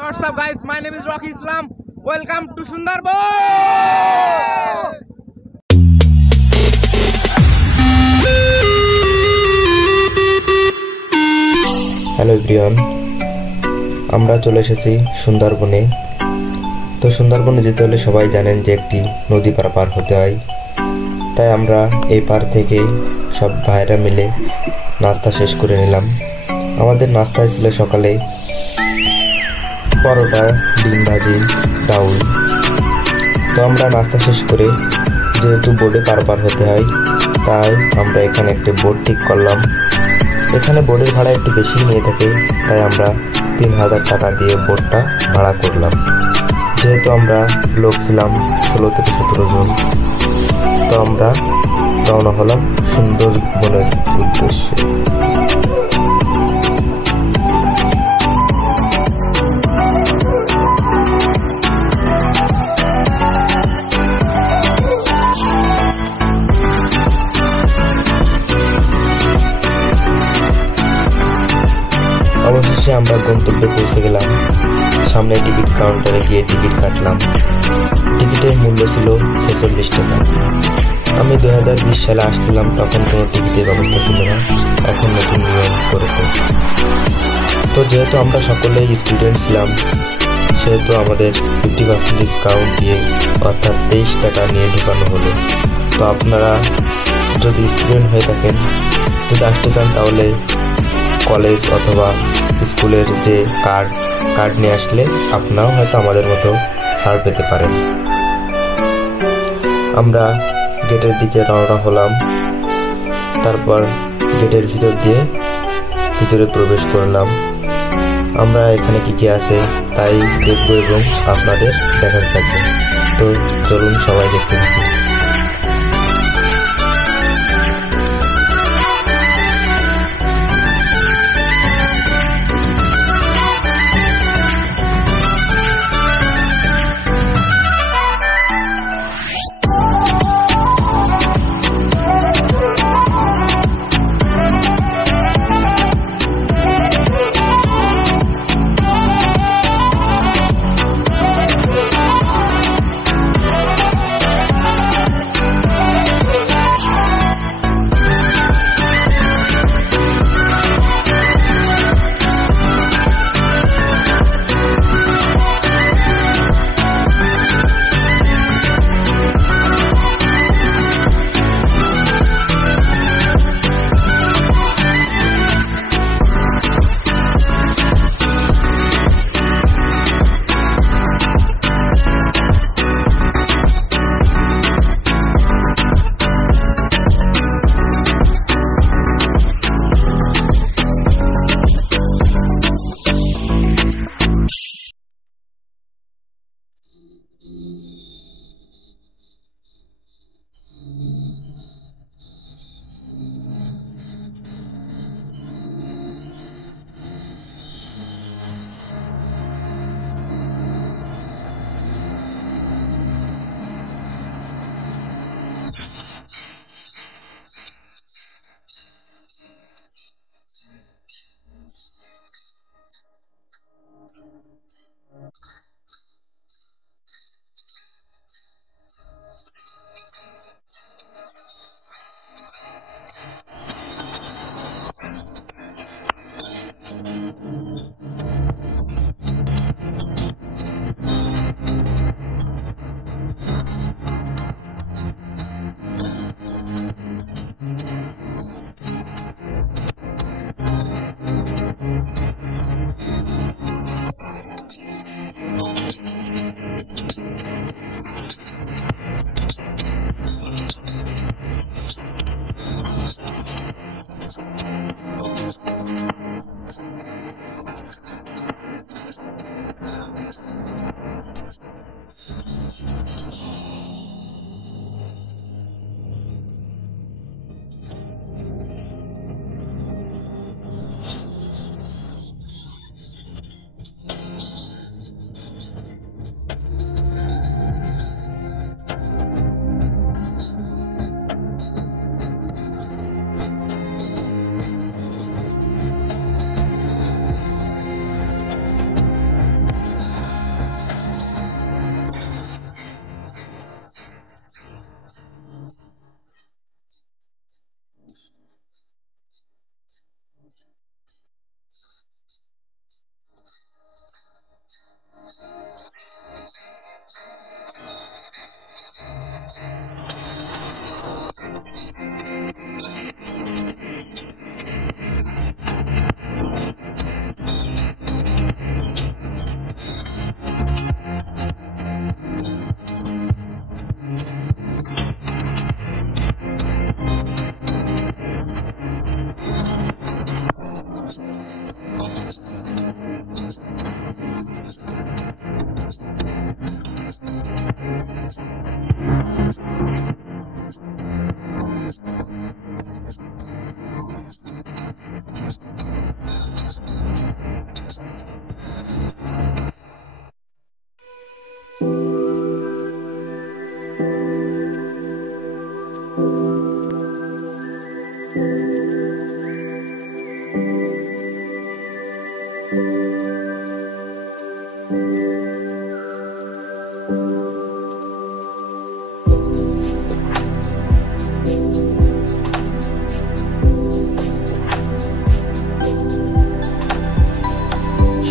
What's up guys, my name is Rocky Islam. Welcome to Sundarban. Hello everyone, আমরা চলে এসেছি সুন্দরবনে। তো সুন্দরবনে যেতে হলে সবাই জানেন যে একটি নদী পার হতে হয়। তাই আমরা এই পার থেকে সব ভাইরা মিলে নাস্তা শেষ করে নিলাম। আমাদের নাস্তায় ছিল সকালে পরোটা, ডিম ভাজি, ডাউল। তো আমরা নাস্তা শেষ করে যেহেতু বোটে পার হতে হয়, তাই আমরা এখানে একটা বোট ঠিক করলাম। এখানে বোটের ভাড়া একটু বেশি নিয়ে থাকে, তাই আমরা 3000 টাকা দিয়ে বোটটা ভাড়া করলাম। যেহেতু আমরা লোক ছিলাম 16 থেকে 17 জন, তো আমরা রওনা হলাম সুন্দরবনের উদ্দেশ্যে। অবশেষে আমরা গন্তব্যে পৌঁছে গেলাম। সামনে টিকিট কাউন্টারে গিয়ে টিকিট কাটলাম। টিকিটের মূল্য ছিল 46 টাকা। আমি 2020 সালে আসছিলাম, তখন কোনো টিকিটের ব্যবস্থা ছিল না, এখন নতুন নিয়ম করেছে। তো যেহেতু আমরা সকলেই স্টুডেন্ট ছিলাম, সেহেতু আমাদের 50% ডিসকাউন্ট দিয়ে অর্থাৎ 23 টাকা নিয়ে ঢুকানো হলো। তো আপনারা যদি স্টুডেন্ট হয়ে থাকেন, যদি আসতে চান, তাহলে কলেজ অথবা স্কুলের যে কার্ড নিয়ে আসলে আপনারাও হয়তো আমাদের মতো ছাড় পেতে পারেন। আমরা গেটের দিকে রওনা হলাম। তারপর গেটের ভিতর দিয়ে ভিতরে প্রবেশ করলাম। আমরা এখানে কি আছে তাই দেখব এবং আপনাদের দেখাতে থাকবো। তো চলুন সবাই দেখতে থাকি।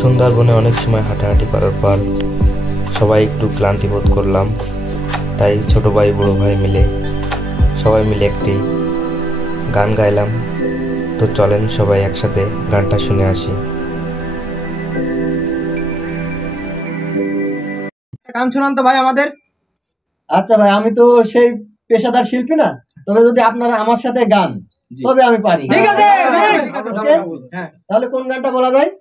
সুন্দরবনে অনেক সময় হাঁটাহাঁটি করার পর সবাই একটু ক্লান্তি বোধ করলাম, তাই ছোট ভাই বড় ভাই মিলে সবাই মিলে একটি গান গাইলাম। তো চলেন সবাই একসাথে গানটা শুনে আসি। গান শোনান তো ভাই আমাদের। আচ্ছা ভাই, আমি তো সেই পেশাদার শিল্পী না, তবে যদি আপনারা আমার সাথে গান তবে আমি পারি। ঠিক আছে, ঠিক আছে, হ্যাঁ, তাহলে কোন গানটা বলা যায়?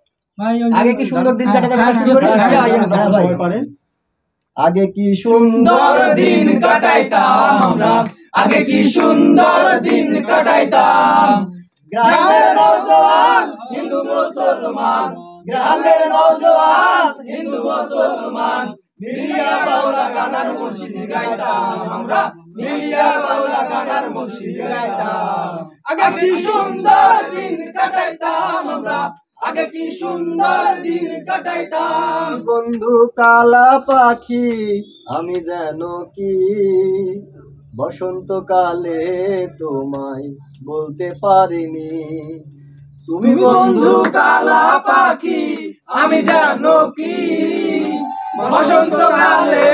আগে কি সুন্দর দিন কাটাতে শুরু করি? আগে কি সুন্দর দিন কাটাইতাম আমরা, আগে কি সুন্দর দিন কাটাইতাম। গ্রামের নওজোয়ান হিন্দু মুসলমান, গ্রামের নওজোয়ান হিন্দু মুসলমান, মিলিয়া বাউলা গানার মুর্শিদি গাইতাম আমরা, মিলিয়া বাউলা গানার মুর্শিদি গাইতাম। আগে কি সুন্দর দিন কাটাইতাম আমরা, আগে কি সুন্দর দিন কাটাইতাম। বন্ধু কালা পাখি আমি যেন কি বসন্তকালে তোমায় বলতে পারিনি। তুমি বন্ধু কালা পাখি আমি যেন কি বসন্তকালে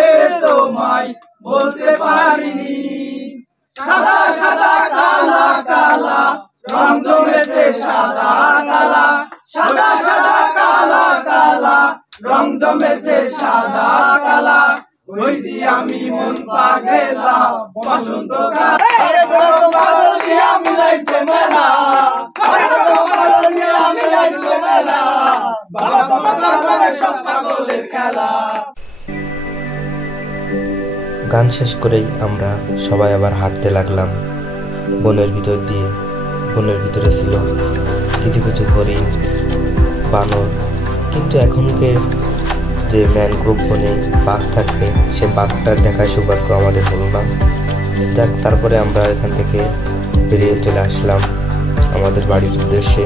তোমায় বলতে পারিনি। সাদা সাদা কালা কালা রং জমেছে সাদা কালা, সাদা সাদা কালা কালা রং জমেছে সাদা কালা। হইছি আমি মন পাগেলা বসন্তকালে, পাগল দিয়া মিলাইছে মেলা, পাগল দিয়া মিলাইছে মেলা, বাবা তোমার ঘরে সব পাগলের খেলা। গান শেষ করেই আমরা সবাই আবার হাঁটতে লাগলাম বনের ভিতর দিয়ে। বনের ভিতরে ছিল কিছু কিছু হরিণ, বানর, কিন্তু এখনকার যে ম্যানগ্রোভ বনে বাঘ থাকবে সে বাঘটার দেখার সৌভাগ্য আমাদের হলো না। যাক, তারপরে আমরা এখান থেকে বেরিয়ে চলে আসলাম আমাদের বাড়ির উদ্দেশ্যে।